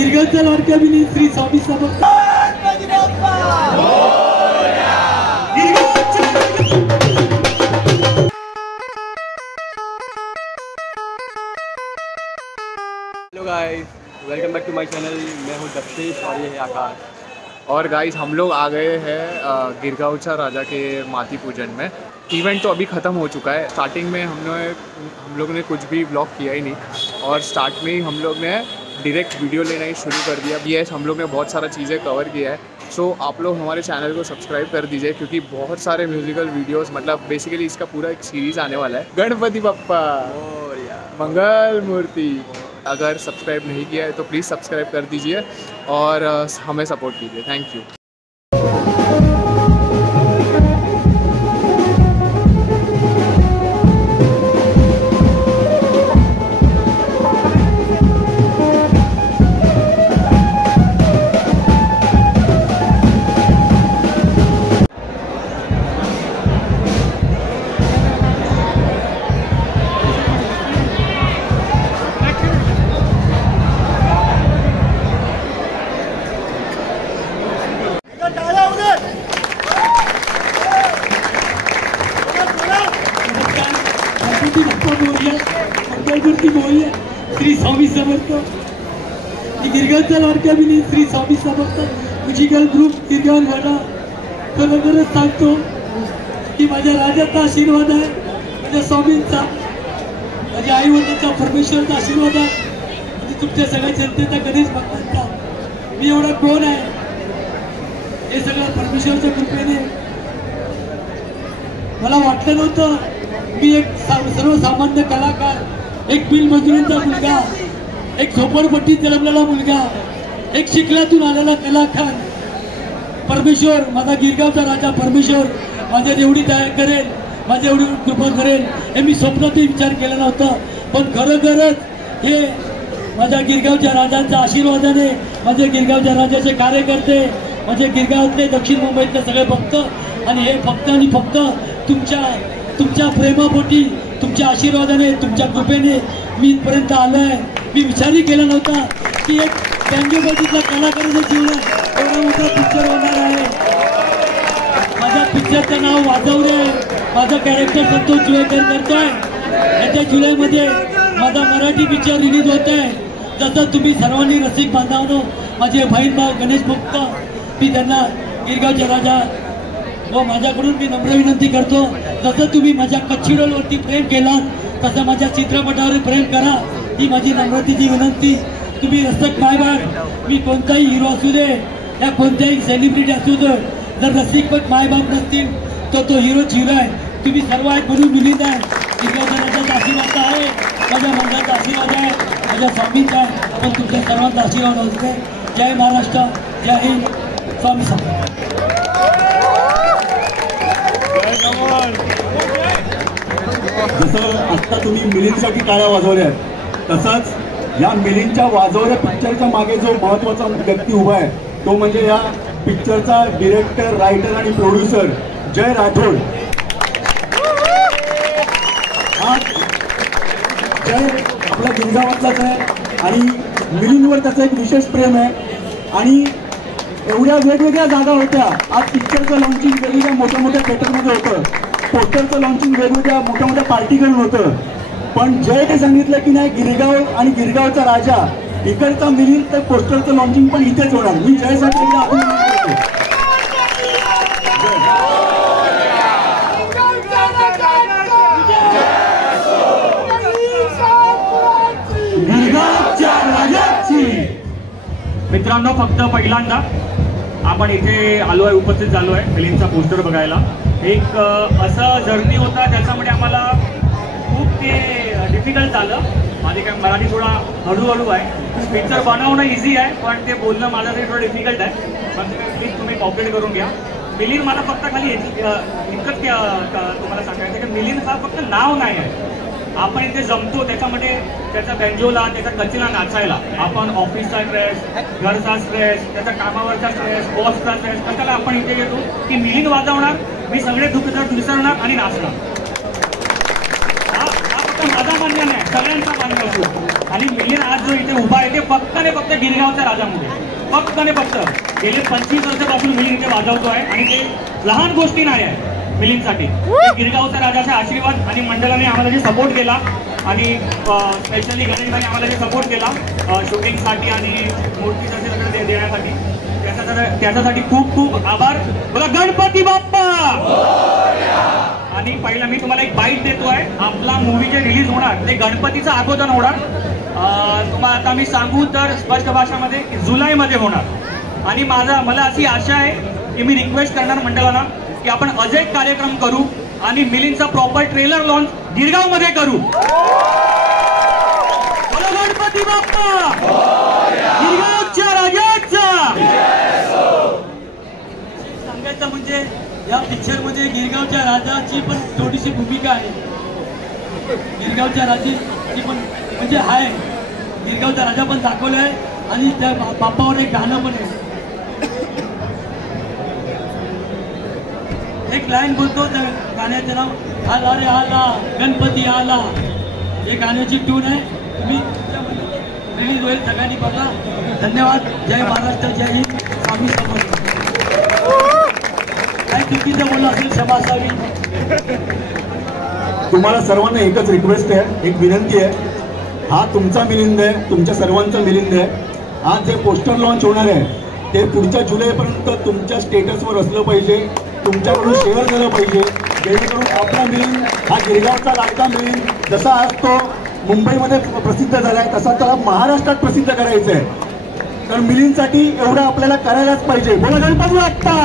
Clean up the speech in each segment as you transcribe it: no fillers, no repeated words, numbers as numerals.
गिरगावचा लाडका विनी Shri Swami Samarth hello guys, welcome back to my channel. मैं हूँ दक्षेश और ये है आकाश। और गाइस हम लोग आ गए हैं गिरगावचा राजा के माती पूजन में। इवेंट तो अभी ख़त्म हो चुका है। स्टार्टिंग में हम लोग ने कुछ भी व्लॉग किया ही नहीं और स्टार्ट में ही हम लोग ने डायरेक्ट वीडियो लेना ही शुरू कर दिया। यस, हम लोग ने बहुत सारा चीज़ें कवर किया है। सो आप लोग हमारे चैनल को सब्सक्राइब कर दीजिए क्योंकि बहुत सारे म्यूजिकल वीडियोस, मतलब बेसिकली इसका पूरा एक सीरीज़ आने वाला है। गणपति बप्पा मंगल मूर्ति। अगर सब्सक्राइब नहीं किया है तो प्लीज़ सब्सक्राइब कर दीजिए और हमें सपोर्ट कीजिए। Thank you. मंगलमूर्ती बोलिए श्री स्वामी समर्थ। गिरगावचा लाडका विनी श्री स्वामी समर्थ म्युझिकल ग्रुप गिरगाववाडा खरोखरच सांगतो की माझ्या राजाचा आशीर्वाद आहे, माझ्या स्वामींचा, माझ्या आई वडिलांचा, परमेश्वराचा आशीर्वाद आहे आणि तुमच्या सगळ्या जनतेचा, गणेश भक्तांचा। मी एवढा कोण आहे हे सगळं परमेश्वराच्या कृपेने। मला वाटलं नव्हतं मी एक सर्वसामान्य कलाकार, एक बिलमजुरीचा मुलगा, एक झोपडपट्टीत जन्मलेला मुलगा, एक शिकलातून आलेला कलाकार, परमेश्वर माझा गिरगावचा राजा परमेश्वर माझ्या एवढी दया करेल, माझ्या एवढी कृपा करेल हे मी स्वप्नातही विचार केला नव्हता। पण खरोखरच हे माझ्या गिरगावच्या राजांच्या आशीर्वादाने, माझे गिरगावच्या राजाचे कार्यकर्ते, माझे गिरगावातले, दक्षिण मुंबईतले सगळे भक्त आणि हे फक्त आणि फक्त तुमच्या प्रेमापोटी, तुमच्या आशीर्वादाने, तुमच्या कृपेने मी इथपर्यंत आलो आहे। मी विचारही केला नव्हता की एक बँगोबाजीतला कलाकाराचं जीवन एवढा मोठा पिक्चर होणार आहे। माझ्या पिक्चरचं नाव वाजवरे आहे। माझं कॅरेक्टर संतोष जुळेकर करतोय। येत्या जुलैमध्ये माझा मराठी पिक्चर रिलीज होत आहे। जसं तुम्ही सर्वांनी रसिक बांधवांनो, माझे बहीण भाऊ गणेश भक्त, मी त्यांना गिरगावच्या राजा व माझ्याकडून मी नम्र विनंती करतो, जसं तुम्ही माझ्या कच्ची डोलवरती प्रेम केलात तसं माझ्या चित्रपटावर प्रेम करा, ही माझी नम्रतेची विनंती। तुम्ही रसिक मायबाप, मी कोणताही हिरो असू दे या कोणत्याही सेलिब्रिटी असू दे, जर रसिक मायबाप नसतील तर तो हिरोच हिरो आहे। तुम्ही सर्व आहेत म्हणून मिलिंद आहे। गिरगावच्या राजाचा आशीर्वाद आहे, माझ्या मंडळाचा आशीर्वाद आहे, माझ्या स्वामींचा आहे, पण तुमच्या सर्वांचा आशीर्वाद होते। जय महाराष्ट्र, जय हिंद, स्वामी समर्थ। जसं आत्ता तुम्ही मिलिंदसाठी टाळ्या वाजवल्या आहेत, तसंच या मिलिंदच्या वाजवल्या पिक्चरच्या मागे जो महत्त्वाचा व्यक्ती उभा आहे तो म्हणजे या पिक्चरचा डिरेक्टर, रायटर आणि प्रोड्युसर जय राठोड। आज जय आपल्या गिरगावातलाच आहे आणि मिलिंदवर त्याचं एक विशेष प्रेम आहे आणि एवढ्या वेगवेगळ्या जागा होत्या। आज पिक्चरचं लॉन्चिंग वेगवेगळ्या मोठ्या मोठ्या थिएटरमध्ये होतं, पोस्टरचं लॉन्चिंग वेगवेगळ्या मोठ्या मोठ्या पार्टीकडून होतं, पण जयने सांगितलं की नाही, गिरगाव आणि गिरगावचा राजा इकडचा मिलिंद, तर पोस्टरचं लॉन्चिंग पण इथेच होणार। मी जयसाठी एकदा अभिनंदन करतो। गिरगावच्या राजाची मित्रांनो, फक्त पहिल्यांदा आपण इथे आलो आहे, उपस्थित झालो आहे मिलिंदचा पोस्टर बघायला। एक असा जर्नी होता ज्याच्यामध्ये आम्हाला खूप ते डिफिकल्ट झालं। माझे काय मराठी थोडा हळूहळू आहे, पिक्चर बनवणं इझी आहे पण ते बोलणं माझ्यासाठी थोडं डिफिकल्ट आहे, पण प्लीज तुम्ही कॉपरेट करून घ्या। मिलिंद मला फक्त खाली इतकंच तुम्हाला सांगायचं की मिलिंद हा फक्त नाव नाही आहे। आपण इथे जमतो त्याच्यामध्ये त्याचा बँजोला, त्याचा कचीला नाचायला, आपण ऑफिसचा स्ट्रेस, घरचा स्ट्रेस, त्याच्या कामावरचा स्ट्रेस, बॉसचा स्ट्रेस, कशाला आपण इथे घेतो की मिलिंद वाजवणार, मी सगळे दुःख विसरणार आणि नाचणार। हा फक्त माझा मान्य नाही, सगळ्यांचा मान्य असू. आणि मिलिंद आज जो इथे उभा आहे ते फक्त आणि फक्त गिरगावच्या राजामध्ये, फक्त आणि फक्त गेले 25 वर्षापासून मिलिंद इथे वाजवतो आहे. आणि ते लहान गोष्टी नाही आहे मिलिंदसाठी. गिरगावच्या राजाचा आशीर्वाद आणि मंडळाने आम्हाला जे सपोर्ट केला आणि स्पेशली गणेशभाई आम्हाला जे सपोर्ट केला शूटिंगसाठी आणि मूर्तीसाठी सगळं देण्यासाठी, त्याच्यासाठी खूप खूप आभार. बोला गणपती बाप्पा. आणि पहिला मी तुम्हाला एक बाईट देतोय. आपला मूवी जे रिलीज होणार ते गणपतीचा अगोदर होणार. तुम्हाला आता मी सांगू तर स्पष्ट भाषामध्ये जुलैमध्ये होणार. आणि मला अशी आशा आहे की मी रिक्वेस्ट करणार मंडळाला की आपण अजय कार्यक्रम करू आणि मिलिंदचा प्रॉपर ट्रेलर लॉन्च गिरगावमध्ये करू. बोला गणपती बाप्पा. गिरगावच्या राजाचा. सांगायचं म्हणजे या पिक्चर मध्ये गिरगावच्या राजाची पण थोडीशी भूमिका आहे. गिरगावच्या राजाची पण म्हणजे आहे, गिरगावचा राजा पण दाखवलाय आणि त्या बाप्पावर एक गाणं पण आहे. एक लाईन बोलतो त्या गाण्याचं नाव आला रे आला गणपती आला. हे गाण्याची ट्यून आहे. तुम्ही रिलीज होईल, सगळ्यांनी बघा. धन्यवाद. जय महाराष्ट्र, जय हिंद, स्वामी समर्थ. काय चुकीचं बोललं असेल क्षमा असावी. तुम्हाला सर्वांना एकच रिक्वेस्ट आहे, एक विनंती आहे. हा तुमचा मिलिंद आहे, तुमच्या सर्वांचा मिलिंद आहे. आज जे पोस्टर लॉन्च होणार आहे ते पुढच्या जुलैपर्यंत तुमच्या स्टेटसवर असलं पाहिजे, तुमच्याकडून शेअर झालं पाहिजे, जेणेकरून आपला मिलिंद हा गिरगावचा लाडका मिलिंद जसा आज तो मुंबईमध्ये प्रसिद्ध झाला आहे तसा त्याला महाराष्ट्रात प्रसिद्ध करायचं आहे. तर मिलिंदसाठी एवढं आपल्याला करायलाच पाहिजे. बोला गणपती बाप्पा.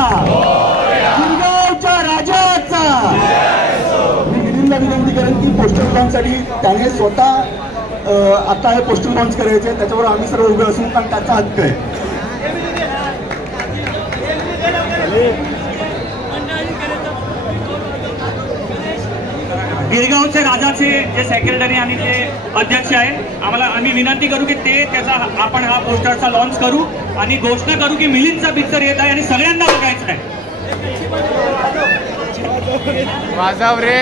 गिरगावच्या राजाचा. मी मिलिंदला विनंती करेन की पोस्टर लॉन्चसाठी त्याने स्वतः आता हे पोस्टर लॉन्च करायचे, त्याच्यावर आम्ही सर्व उभे असू, कारण त्याचा हक्क आहे. गिरगावचे राजाचे जे सेक्रेटरी आणि जे अध्यक्ष आहे, आम्ही विनंती करू की आपण हा पोस्टरचा लॉन्च करू आणि घोषणा करू की मिलिंदचा पिक्चर येत आहे आणि सगळ्यांना बघायचं आहे. वाजव रे.